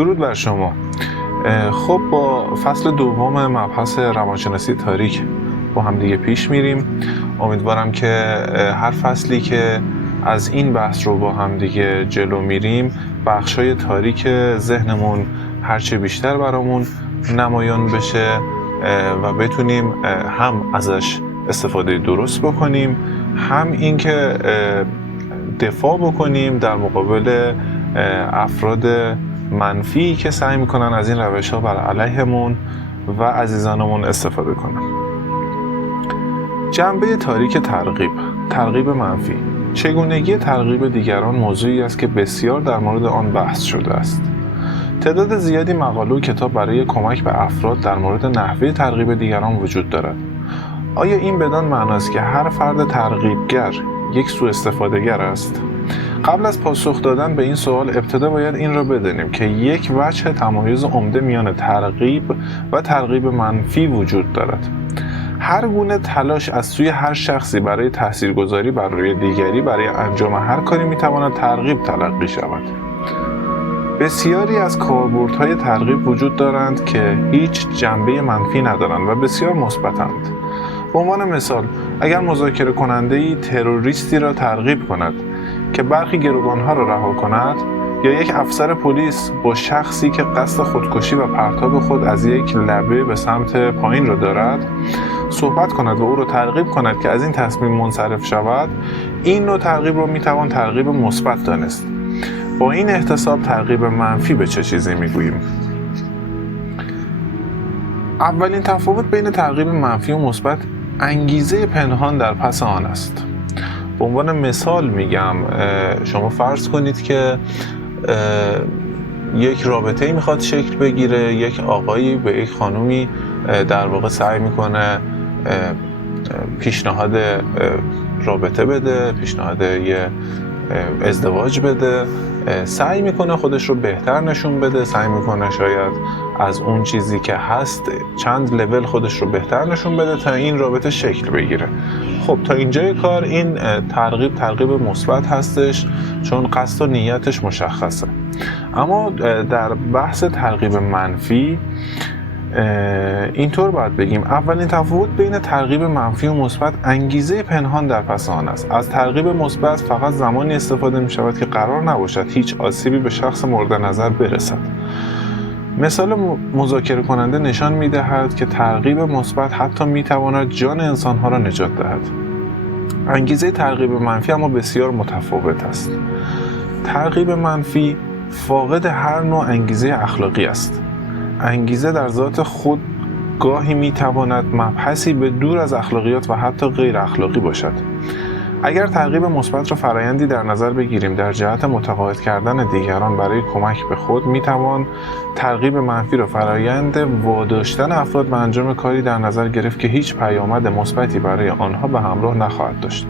درود بر شما. خب با فصل دوم مبحث روانشناسی تاریک با هم دیگه پیش میریم. امیدوارم که هر فصلی که از این بحث رو با هم دیگه جلو میریم بخشای تاریک ذهنمون هرچه بیشتر برامون نمایان بشه و بتونیم هم ازش استفاده درست بکنیم، هم اینکه دفاع بکنیم در مقابل افراد منفی که سعی میکنن از این روش‌ها بر علیهمون و عزیزانمون استفاده کنن. جنبه تاریک ترغیب منفی. چگونگی ترغیب دیگران موضوعی است که بسیار در مورد آن بحث شده است. تعداد زیادی مقاله و کتاب برای کمک به افراد در مورد نحوه ترغیب دیگران وجود دارد. آیا این بدان معناست که هر فرد ترغیبگر یک سوء استفاده‌گر است؟ قبل از پاسخ دادن به این سوال ابتدا باید این را بدانیم که یک وجه تمایز عمده میان ترغیب و ترغیب منفی وجود دارد. هر گونه تلاش از سوی هر شخصی برای تاثیرگذاری بر روی دیگری برای انجام هر کاری میتواند ترغیب تلقی شود. بسیاری از کاربردهای ترغیب وجود دارند که هیچ جنبه منفی ندارند و بسیار مثبتند. به عنوان مثال، اگر مذاکره کننده‌ای تروریستی را ترغیب کند که برخی گروگانها را رها کند، یا یک افسر پلیس با شخصی که قصد خودکشی و پرتاب خود از یک لبه به سمت پایین را دارد صحبت کند و او را ترغیب کند که از این تصمیم منصرف شود، این نوع ترغیب را میتوان ترغیب مثبت دانست. با این احتساب ترغیب منفی به چه چیزی میگوییم؟ اولین تفاوت بین ترغیب منفی و مثبت انگیزه پنهان در پس آن است. به عنوان مثال میگم، شما فرض کنید که یک رابطه‌ای میخواد شکل بگیره، یک آقایی به یک خانومی در واقع سعی میکنه پیشنهاد رابطه بده، پیشنهاد یه ازدواج بده، سعی میکنه خودش رو بهتر نشون بده، سعی میکنه شاید از اون چیزی که هست چند لول خودش رو بهتر نشون بده تا این رابطه شکل بگیره. خب تا اینجای کار این ترغیب مثبت هستش، چون قصد و نیتش مشخصه. اما در بحث ترغیب منفی اینطور باید بگیم اولین تفاوت بین ترغیب منفی و مثبت انگیزه پنهان در پس آن است. از ترغیب مثبت فقط زمانی استفاده می شود که قرار نباشد هیچ آسیبی به شخص مورد نظر برسد. مثال مذاکره کننده نشان می دهد که ترغیب مثبت حتی می تواند جان انسان ها را نجات دهد. انگیزه ترغیب منفی اما بسیار متفاوت است. ترغیب منفی فاقد هر نوع انگیزه اخلاقی است. انگیزه در ذات خود گاهی میتواند مبحثی به دور از اخلاقیات و حتی غیر اخلاقی باشد. اگر ترغیب مثبت را فرایندی در نظر بگیریم در جهت متقاعد کردن دیگران برای کمک به خود، میتوان ترغیب منفی را فرایند واداشتن افراد به انجام کاری در نظر گرفت که هیچ پیامد مثبتی برای آنها به همراه نخواهد داشت.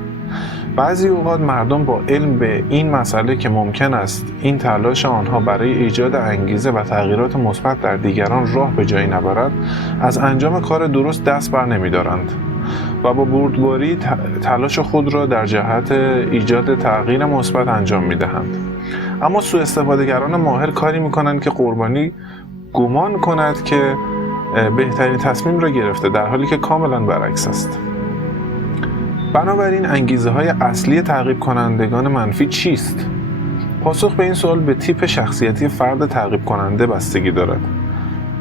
بعضی اوقات مردم با علم به این مسئله که ممکن است این تلاش آنها برای ایجاد انگیزه و تغییرات مثبت در دیگران راه به جایی نبرد، از انجام کار درست دست بر نمی‌دارند و با بردباری تلاش خود را در جهت ایجاد تغییر مثبت انجام می‌دهند. اما سوء استفاده‌گران ماهر کاری می‌کنند که قربانی گمان کند که بهترین تصمیم را گرفته، در حالی که کاملاً برعکس است. بنابراین انگیزه‌های اصلی ترغیب کنندگان منفی چیست؟ پاسخ به این سوال به تیپ شخصیتی فرد ترغیب کننده بستگی دارد.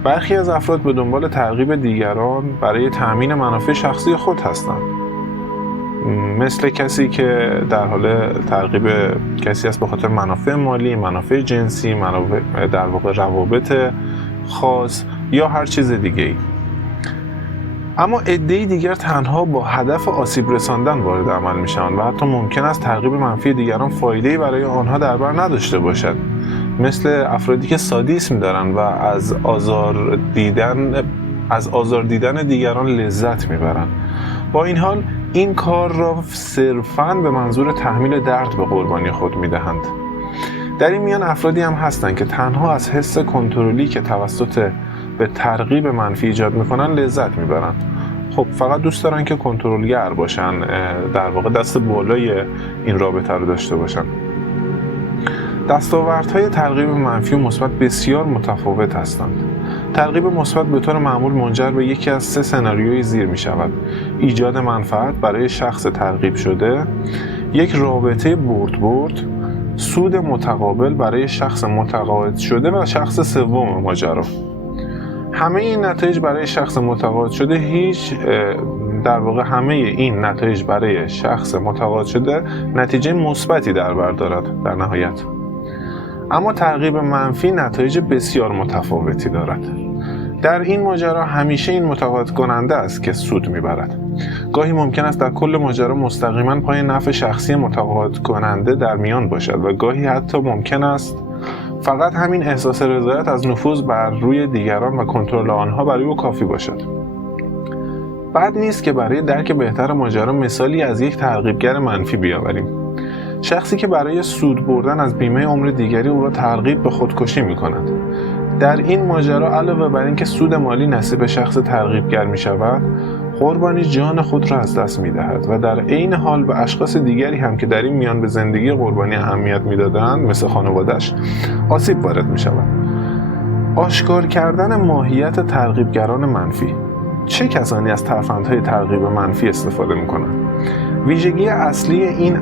برخی از افراد به دنبال ترغیب دیگران برای تأمین منافع شخصی خود هستند. مثل کسی که در حال ترغیب کسی است به خاطر منافع مالی، منافع جنسی، منافع در واقع روابط خاص یا هر چیز دیگه‌ای. اما عده‌ای دیگر تنها با هدف آسیب رساندن وارد عمل میشوند و حتی ممکن است ترغیب منفی دیگران فایده‌ای برای آنها در بر نداشته باشد. مثل افرادی که سادیسم دارند و از آزار دیدن دیگران لذت میبرند. با این حال این کار را صرفاً به منظور تحمیل درد به قربانی خود میدهند. در این میان افرادی هم هستند که تنها از حس کنترلی که توسط به ترغیب منفی ایجاد میکنن لذت میبرن. خب فقط دوست دارن که کنترلگر باشن، در واقع دست بالای این رابطه رو داشته باشن. دستاوردهای ترغیب منفی و مثبت بسیار متفاوت هستند. ترغیب مثبت به طور معمول منجر به یکی از 3 سناریوی زیر می شود: ایجاد منفعت برای شخص ترغیب شده، یک رابطه برد، سود متقابل برای شخص متقاعد شده و شخص سوم ماجرا. همه این نتایج برای شخص متقاعد شده همه این نتایج برای شخص متقاعد شده نتیجه مثبتی در بر دارد در نهایت. اما ترغیب منفی نتایج بسیار متفاوتی دارد. در این ماجرا همیشه این متقاعد کننده است که سود میبرد. گاهی ممکن است در کل ماجرا مستقیما پای نفع شخصی متقاعد کننده در میان باشد و گاهی حتی ممکن است فقط همین احساس رضایت از نفوذ بر روی دیگران و کنترل آنها برای او کافی باشد. بد نیست که برای درک بهتر ماجرا مثالی از یک ترغیبگر منفی بیاوریم. شخصی که برای سود بردن از بیمه عمر دیگری او را ترغیب به خودکشی می‌کند. در این ماجرا علاوه بر اینکه سود مالی نصیب شخص ترغیبگر می‌شود، قربانی جان خود را از دست می‌دهد و در عین حال به اشخاص دیگری هم که در این میان به زندگی قربانی اهمیت می‌دادند، مثل خانواده‌اش، آسیب وارد می‌شود. آشکار کردن ماهیت ترغیبگران منفی. چه کسانی از ترفندهای ترغیب منفی استفاده می‌کنند؟ ویژگی اصلی این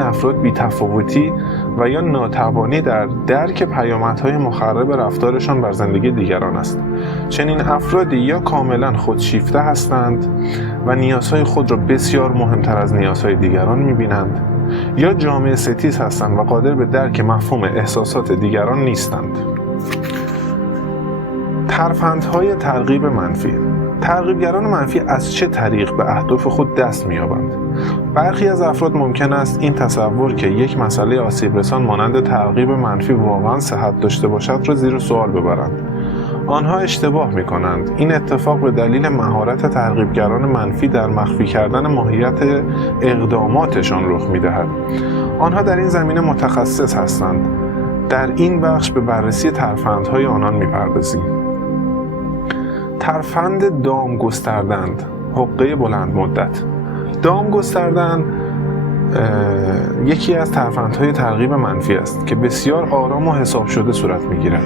افراد بی‌تفاوتی و یا ناتوانی در درک پیامدهای مخرب رفتارشان بر زندگی دیگران است. چنین افرادی یا کاملا خودشیفته هستند و نیازهای خود را بسیار مهمتر از نیازهای دیگران می‌بینند، یا جامعه ستیز هستند و قادر به درک مفهوم احساسات دیگران نیستند. ترفندهای ترغیب منفی. ترغیبگران منفی از چه طریق به اهداف خود دست می‌یابند؟ برخی از افراد ممکن است این تصور که یک مسئله آسیب رسان مانند ترغیب منفی واقعاً صحت داشته باشد را زیر سوال ببرند. آنها اشتباه می‌کنند. این اتفاق به دلیل مهارت ترغیبگران منفی در مخفی کردن ماهیت اقداماتشان رخ می‌دهد. آنها در این زمینه متخصص هستند. در این بخش به بررسی ترفندهای آنان می‌پردازیم. ترفند دام گستردن، حقه بلند مدت. دام گستردن یکی از ترفندهای ترغیب منفی است که بسیار آرام و حساب شده صورت می‌گیرد.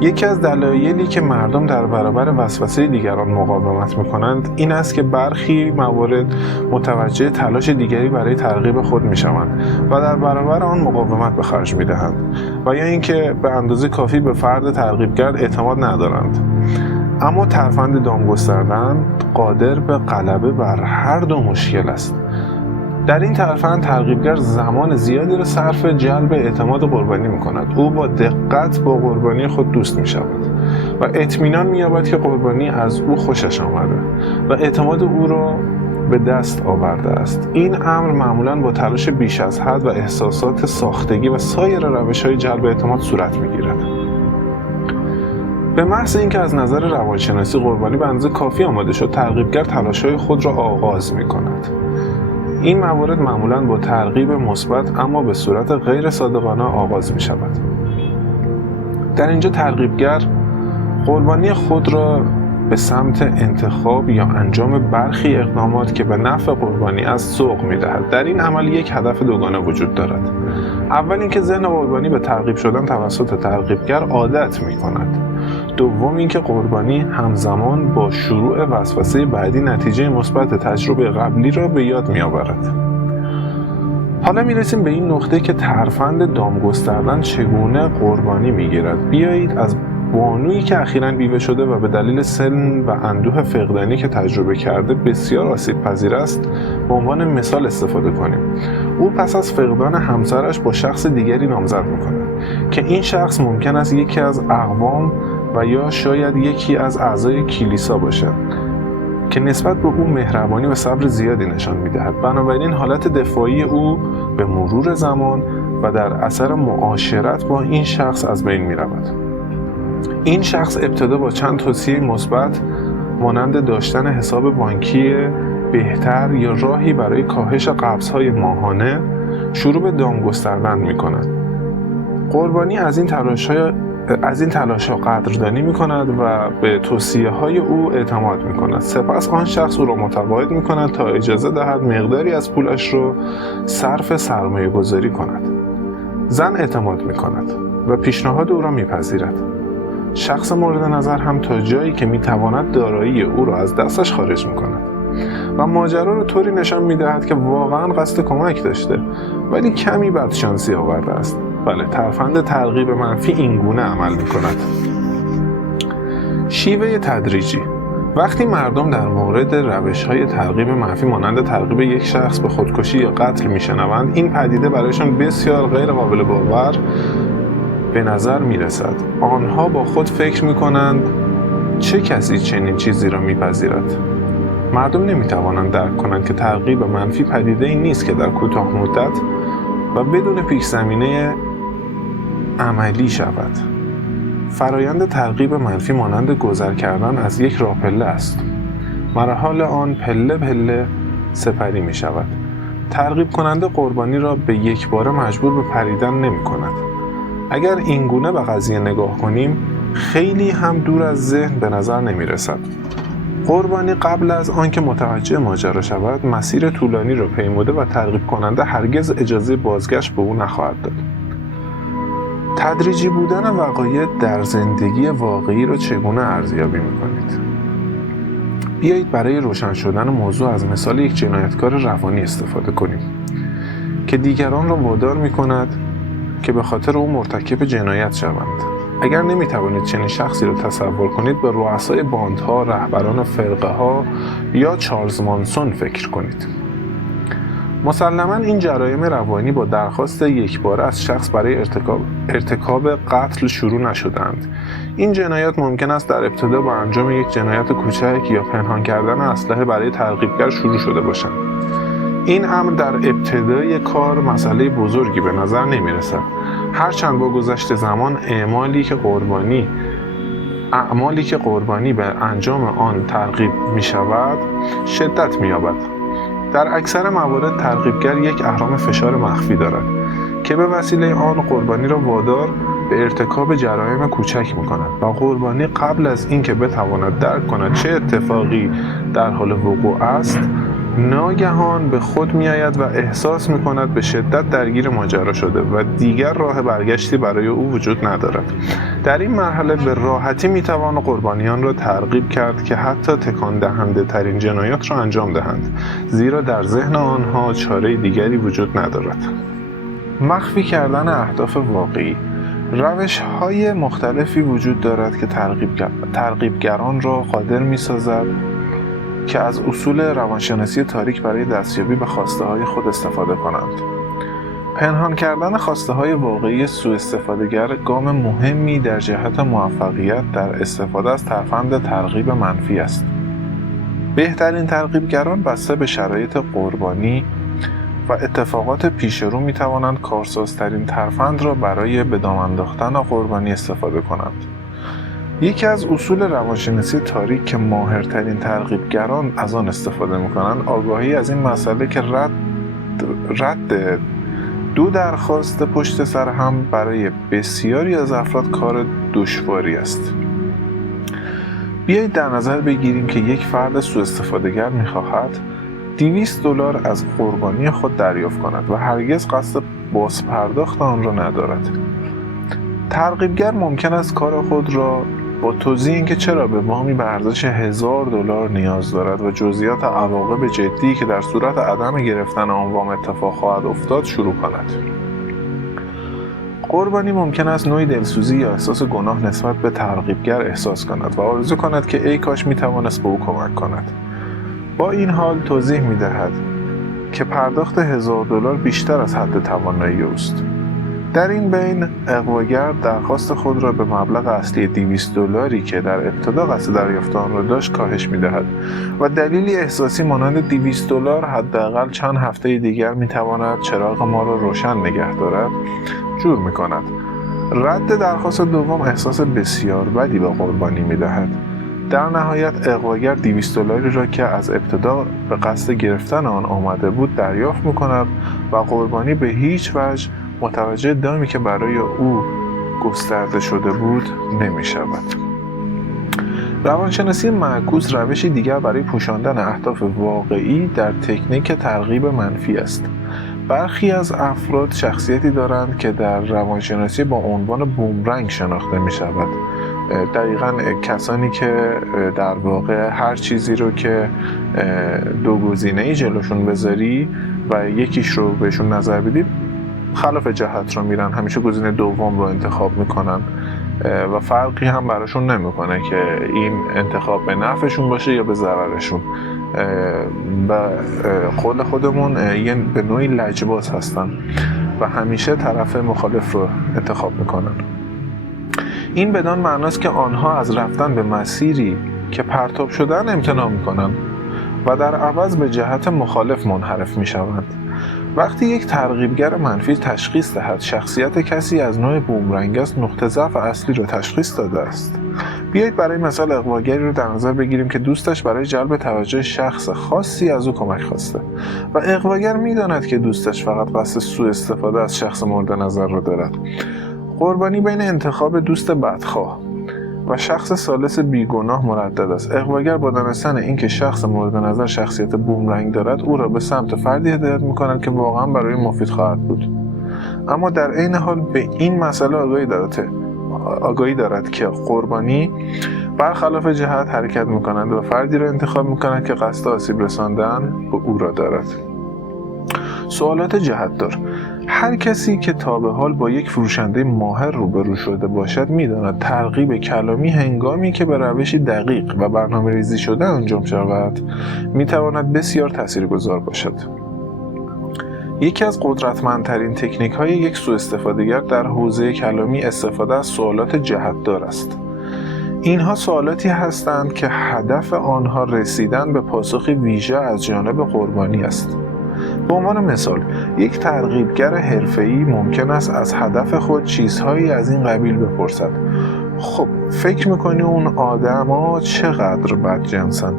یکی از دلایلی که مردم در برابر وسوسه دیگران مقاومت می‌کنند این است که برخی موارد متوجه تلاش دیگری برای ترغیب خود می‌شوند و در برابر آن مقاومت به خرج می‌دهند و یا اینکه به اندازه کافی به فرد ترغیبگر اعتماد ندارند. اما ترفند دام گستردن قادر به غلبه بر هر دو مشکل است. در این ترفند ترغیبگر زمان زیادی را صرف جلب اعتماد قربانی می‌کند. او با دقت با قربانی خود دوست می‌شود و اطمینان می‌یابد که قربانی از او خوشش آمده و اعتماد او را به دست آورده است. این امر معمولاً با تلاش بیش از حد و احساسات ساختگی و سایر روش‌های جلب اعتماد صورت می‌گیرد. به محض اینکه از نظر روانشناسی قربانی به اندازه کافی آماده شد، ترغیبگر تلاش‌های خود را آغاز می‌کند. این موارد معمولاً با ترغیب مثبت اما به صورت غیر صادقانه آغاز می‌شود. در اینجا ترغیبگر قربانی خود را به سمت انتخاب یا انجام برخی اقدامات که به نفع قربانی از سوق می‌دهد. در این عمل یک هدف دوگانه وجود دارد. اول اینکه ذهن قربانی به ترغیب شدن توسط ترغیبگر عادت می‌کند. دوم اینکه قربانی همزمان با شروع وسوسه بعدی نتیجه مثبت تجربه قبلی را به یاد می‌آورد. حالا می‌رسیم به این نقطه که ترفند دام گستردن چگونه قربانی می‌گیرد. بیایید از بانویی که اخیراً بیوه شده و به دلیل سن و اندوه فقدانی که تجربه کرده بسیار آسیب پذیر است به عنوان مثال استفاده کنیم. او پس از فقدان همسرش با شخص دیگری نامزد می‌کند که این شخص ممکن است یکی از اقوام و یا شاید یکی از اعضای کلیسا باشد که نسبت به او مهربانی و صبر زیادی نشان می‌دهد. بنابراین حالت دفاعی او به مرور زمان و در اثر معاشرت با این شخص از بین می‌رود. این شخص ابتدا با چند توصیه مثبت مانند داشتن حساب بانکی بهتر یا راهی برای کاهش قبض‌های ماهانه شروع به دام گستردن می‌کند. قربانی از این تلاش‌ها قدردانی می‌کند و به توصیه‌های او اعتماد می‌کند. سپس آن شخص او را متقاعد می‌کند تا اجازه دهد مقداری از پولش را صرف سرمایه‌گذاری کند. زن اعتماد می‌کند و پیشنهاد او را می‌پذیرد. شخص مورد نظر هم تا جایی که می‌تواند دارایی او را از دستش خارج می‌کند و ماجرا را طوری نشان می‌دهد که واقعاً قصد کمک داشته ولی کمی بدشانسی آورده است. بله، ترفند ترغیب منفی اینگونه عمل می‌کند. شیوه تدریجی. وقتی مردم در مورد روش‌های ترغیب منفی مانند ترغیب یک شخص به خودکشی یا قتل می‌شنوند، این پدیده برایشان بسیار غیر قابل باور به نظر می‌رسد. آنها با خود فکر می‌کنند چه کسی چنین چیزی را می‌پذیرد؟ مردم نمی‌توانند درک کنند که ترغیب منفی پدیده‌ای نیست که در کوتاه مدت و بدون پیش‌زمینه عملی شود. فرایند ترغیب منفی مانند گذر کردن از یک راه پله است. مراحل آن پله پله سپری می شود. ترغیب کننده قربانی را به یک باره مجبور به پریدن نمی کند. اگر اینگونه به قضیه نگاه کنیم، خیلی هم دور از ذهن به نظر نمی رسد. قربانی قبل از آنکه متوجه ماجرا شود، مسیر طولانی را پیموده و ترغیب کننده هرگز اجازه بازگشت به او نخواهد داد. تدریجی بودن وقایع در زندگی واقعی را چگونه ارزیابی می‌کنید؟ بیایید برای روشن شدن موضوع از مثال یک جنایتکار روانی استفاده کنیم که دیگران را وادار می‌کند که به خاطر او مرتکب جنایت شوند. اگر نمی‌توانید چنین شخصی را تصور کنید، به رؤسای باندها، رهبران فرقه‌ها یا چارلز مانسون فکر کنید. مسلماً این جرایم روانی با درخواست یکباره از شخص برای ارتکاب قتل شروع نشدند. این جنایات ممکن است در ابتدا با انجام یک جنایت کوچک یا پنهان کردن اسلحه برای ترغیبگر شروع شده باشند. این امر در ابتدای کار مسئله بزرگی به نظر نمی رسد. هرچند با گذشت زمان اعمالی که قربانی به انجام آن ترغیب می شود شدت می یابد. در اکثر موارد ترغیبگر یک اهرم فشار مخفی دارد که به وسیله آن قربانی را وادار به ارتکاب جرایم کوچک می‌کند و قربانی قبل از اینکه بتواند درک کند چه اتفاقی در حال وقوع است، ناگهان به خود می‌آید و احساس می‌کند به شدت درگیر ماجرا شده و دیگر راه برگشتی برای او وجود ندارد. در این مرحله به راحتی می‌توان قربانیان را ترغیب کرد که حتی تکان دهنده ترین جنایات را انجام دهند، زیرا در ذهن آنها چاره دیگری وجود ندارد. مخفی کردن اهداف واقعی. روش‌های مختلفی وجود دارد که ترغیبگران را قادر می‌سازد که از اصول روانشناسی تاریک برای دستیابی به خواسته‌های خود استفاده کنند. پنهان کردن خواسته‌های واقعی سوءاستفاده‌گر گام مهمی در جهت موفقیت در استفاده از ترفند ترغیب منفی است. بهترین ترغیبگران بسته به شرایط قربانی و اتفاقات پیش رو می‌توانند کارسازترین ترفند را برای به دام انداختن قربانی استفاده کنند. یکی از اصول روانشناسی تاریک که ماهرترین ترغیبگران از آن استفاده می‌کنند، آگاهی از این مسئله که رد دو درخواست پشت سر هم برای بسیاری از افراد کار دشواری است. بیایید در نظر بگیریم که یک فرد سوءاستفاده‌گر می‌خواهد $200 از قربانی خود دریافت کند و هرگز قصد بازپرداخت آن را ندارد. ترغیبگر ممکن است کار خود را با توضیح اینکه چرا به وامی به ارزش $1000 نیاز دارد و جزئیات عواقب جدی که در صورت عدم گرفتن آن وام اتفاق خواهد افتاد شروع کند. قربانی ممکن است نوعی دلسوزی یا احساس گناه نسبت به ترغیبگر احساس کند و آرزو کند که ای کاش میتوانست به او کمک کند. با این حال توضیح میدهد که پرداخت $1000 بیشتر از حد توانایی اوست. در این بین اغواگر درخواست خود را به مبلغ اصلی $200 که در ابتدا قصد دریافت آن را داشت کاهش می‌دهد و دلیلی احساسی مانند $200 حداقل چند هفته دیگر می‌تواند چراغ ما را روشن نگه دارد جور می‌کند. رد درخواست دوم احساس بسیار بدی به قربانی می‌دهد. در نهایت اغواگر $200 را که از ابتدا به قصد گرفتن آن آمده بود دریافت می‌کند و قربانی به هیچ وجه متوجه دامی که برای او گسترده شده بود نمی شود. روانشناسی معکوس روشی دیگر برای پوشاندن اهداف واقعی در تکنیک ترغیب منفی است. برخی از افراد شخصیتی دارند که در روانشناسی با عنوان بومرنگ شناخته می شود. دقیقاً کسانی که در واقع هر چیزی رو که دو گزینه‌ای جلوشون بذاری و یکیش رو بهشون نظر بدی خلاف جهت رو میرن، همیشه گزینه دوم رو انتخاب میکنن و فرقی هم براشون نمیکنه که این انتخاب به نفعشون باشه یا به ضررشون. و قول خودمون یه به نوعی لجباز هستن و همیشه طرف مخالف رو انتخاب میکنن. این بدان معناست که آنها از رفتن به مسیری که پرتاب شدن امتناع میکنن و در عوض به جهت مخالف منحرف میشوند. وقتی یک ترغیبگر منفی تشخیص دهد شخصیت کسی از نوع بومرنگ است، نقطه ضعف اصلی را تشخیص داده است. بیایید برای مثال اغواگری رو در نظر بگیریم که دوستش برای جلب توجه شخص خاصی از او کمک خواسته و اغواگر می‌داند که دوستش فقط قصد سوء استفاده از شخص مورد نظر را دارد. قربانی بین انتخاب دوست بدخواه و شخص ثالث بیگناه مردد است. اغواگر با دانستن اینکه شخص مورد نظر شخصیت بومرنگ دارد، او را به سمت فردی هدایت می‌کند که واقعا برای مفید خواهد بود. اما در عین حال به این مسئله آگاهی دارد که قربانی برخلاف جهت حرکت می‌کند و فردی را انتخاب می‌کند که قصد آسیب رساندن به او را دارد. سوالات جهت‌دار: هر کسی که تا به حال با یک فروشنده ماهر روبرو شده باشد می‌داند ترغیب کلامی هنگامی که به روشی دقیق و برنامه‌ریزی شده انجام شود می‌تواند بسیار تاثیرگذار باشد. یکی از قدرتمندترین تکنیک‌های یک سوءاستفاده‌گر در حوزه کلامی استفاده از سوالات جهت‌دار است. اینها سوالاتی هستند که هدف آنها رسیدن به پاسخی ویژه از جانب قربانی است. به عنوان مثال، یک ترغیبگر حرفه‌ای ممکن است از هدف خود چیزهایی از این قبیل بپرسد: خب فکر می‌کنی اون آدما چقدر بدجنسن؟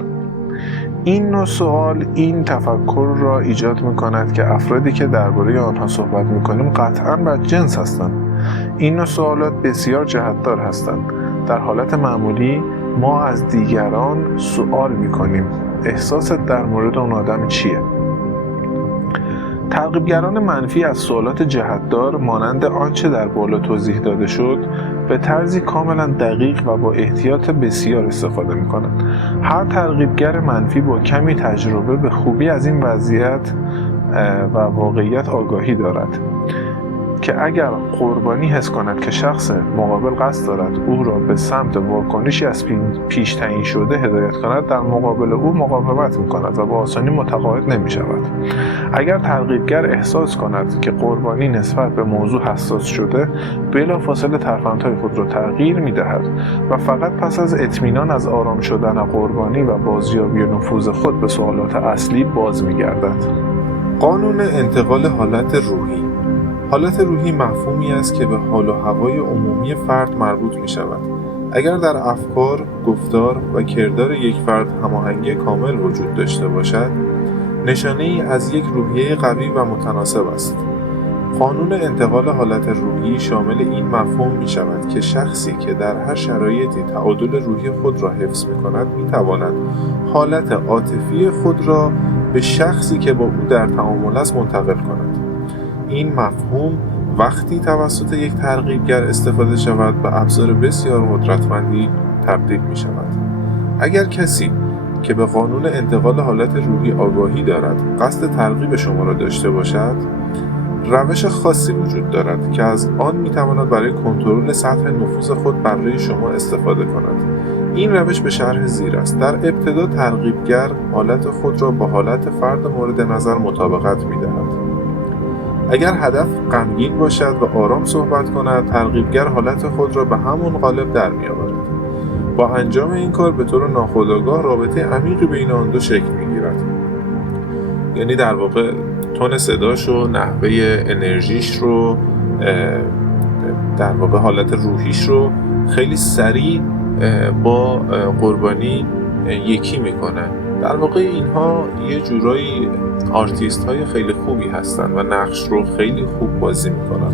این نوع سوال این تفکر را ایجاد می‌کند که افرادی که درباره آنها صحبت می‌کنیم قطعاً بدجنس هستند. این نوع سوالات بسیار جهت‌دار هستند. در حالت معمولی ما از دیگران سوال می‌کنیم: احساست در مورد اون آدم چیه؟ ترغیبگران منفی از سوالات جهت‌دار مانند آنچه در بالا توضیح داده شد به طرزی کاملا دقیق و با احتیاط بسیار استفاده می‌کنند. هر ترغیبگر منفی با کمی تجربه به خوبی از این وضعیت و واقعیت آگاهی دارد که اگر قربانی حس کند که شخص مقابل قصد دارد او را به سمت واکنشی از پیش تعیین شده هدایت کند، در مقابل او مقاومت می‌کند و با آسانی متقاعد نمی‌شود. اگر ترغیبگر احساس کند که قربانی نسبت به موضوع حساس شده، بلافاصله ترفندهای خود را تغییر می‌دهد و فقط پس از اطمینان از آرام شدن قربانی و بازیابی نفوذ خود به سوالات اصلی باز می‌گردد. قانون انتقال حالت روحی. حالت روحی مفهومی است که به حال و هوای عمومی فرد مربوط می شود. اگر در افکار، گفتار و کردار یک فرد هماهنگی کامل وجود داشته باشد، نشانه ای از یک روحیه قوی و متناسب است. قانون انتقال حالت روحی شامل این مفهوم می شود که شخصی که در هر شرایطی تعادل روحی خود را حفظ می کند می تواند حالت عاطفی خود را به شخصی که با او در تعامل است منتقل کند. این مفهوم وقتی توسط یک ترغیبگر استفاده شود به ابزار بسیار قدرتمندی تبدیل می شود. اگر کسی که به قانون انتقال حالت روحی آگاهی دارد قصد ترغیب شما را داشته باشد، روش خاصی وجود دارد که از آن می تواند برای کنترل سطح نفوذ خود بر روی شما استفاده کند. این روش به شرح زیر است. در ابتدا ترغیبگر حالت خود را با حالت فرد مورد نظر مطابقت می دهد. اگر هدف غمگین باشد و آرام صحبت کند، ترغیبگر حالت خود را به همون قالب در می آورد. با انجام این کار به طور ناخودآگاه رابطه عمیقی بین آن دو شکل می گیرد. یعنی در واقع تون صداش و نحوه انرژیش رو، در واقع حالت روحیش رو خیلی سریع با قربانی یکی میکنه. در واقع اینها یه جورایی آرتیست های خیلی خوبی هستن و نقش رو خیلی خوب بازی میکنن.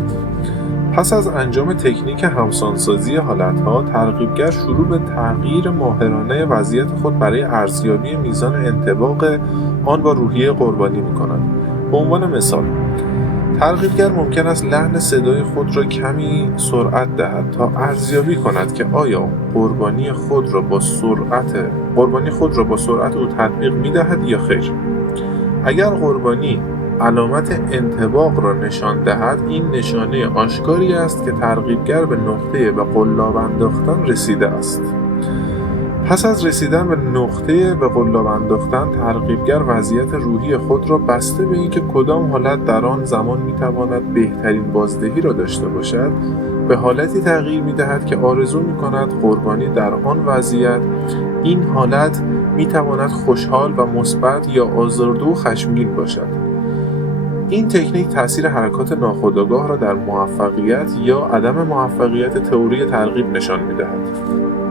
پس از انجام تکنیک همسانسازی حالتها، ترغیبگر شروع به تغییر ماهرانه وضعیت خود برای ارزیابی میزان انطباق آن با روحیه قربانی میکنند. به عنوان مثال، ترغیبگر ممکن است لحن صدای خود را کمی سرعت دهد تا ارزیابی کند که آیا قربانی خود را با سرعت او تطبیق می‌دهد یا خیر. اگر قربانی علامت انطباق را نشان دهد، این نشانه آشکاری است که ترغیبگر به نقطه به قلاب انداختن رسیده است. پس از رسیدن به نقطه به قلاب انداختن، ترغیبگر وضعیت روحی خود را بسته به اینکه کدام حالت در آن زمان میتواند بهترین بازدهی را داشته باشد، به حالتی تغییر میدهد که آرزو میکند قربانی در آن وضعیت این حالت میتواند خوشحال و مثبت یا آزرده و خشمگین باشد. این تکنیک تأثیر حرکات ناخودآگاه را در موفقیت یا عدم موفقیت تئوری ترغیب نشان میدهد.